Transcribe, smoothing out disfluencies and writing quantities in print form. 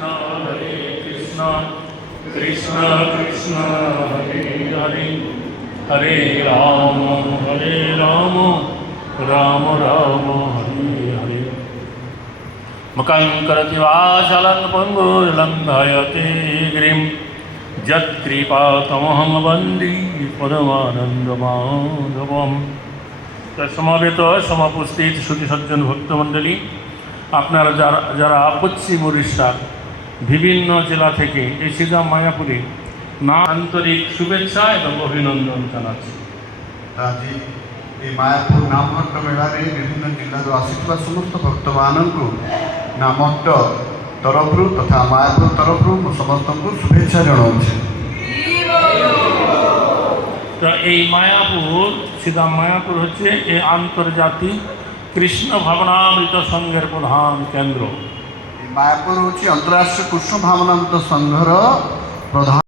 হরে কৃষ্ণ কৃষ্ণ কৃষ্ণ হরে হরে হরে রাম রাম রাম হরে হরে। মুখং করতি বাচালং পঙ্গুর্লঙ্ঘয়তে গিরিম যৎকৃপাতমহং বন্দে পরমানন্দমাধবম। সমবেত সমাপস্থিত সুধী সজ্জন ভক্তমণ্ডলী, আপনারা যারা পশ্চিম উড়িষ্যার বিভিন্ন জেলা থেকে এসেছে মায়াপুরে না আন্তরিক শুভেচ্ছা এবং অভিনন্দন জানাচ্ছি। ଆଜି ଏ ମାୟାପୁର ନାମହଟ୍ଟ ମେଳାରେ ବିଭିନ୍ନ ଜିଲ୍ଲାରୁ ଆସିଥିବା ସମସ୍ତ ଭକ୍ତମାନଙ୍କୁ ନାମହଟ୍ଟ ତରଫରୁ ତଥା ମାୟାପୁର ତରଫରୁ ମୁଁ ସମସ୍ତଙ୍କୁ ଶୁଭେଚ୍ଛା ଜଣାଉଛି। তো এই মায়াপুর সীতা মায়াপুর হচ্ছে এই আন্তর্জাতিক কৃষ্ণ ভাবনামৃত সংঘের প্রধান কেন্দ্র। ମାୟାପୁର ହେଉଛି ଅନ୍ତରାଷ୍ଟ୍ରୀୟ କୃଷ୍ଣ ଭାବନାମୃତ ସଂଘର ପ୍ରଧାନ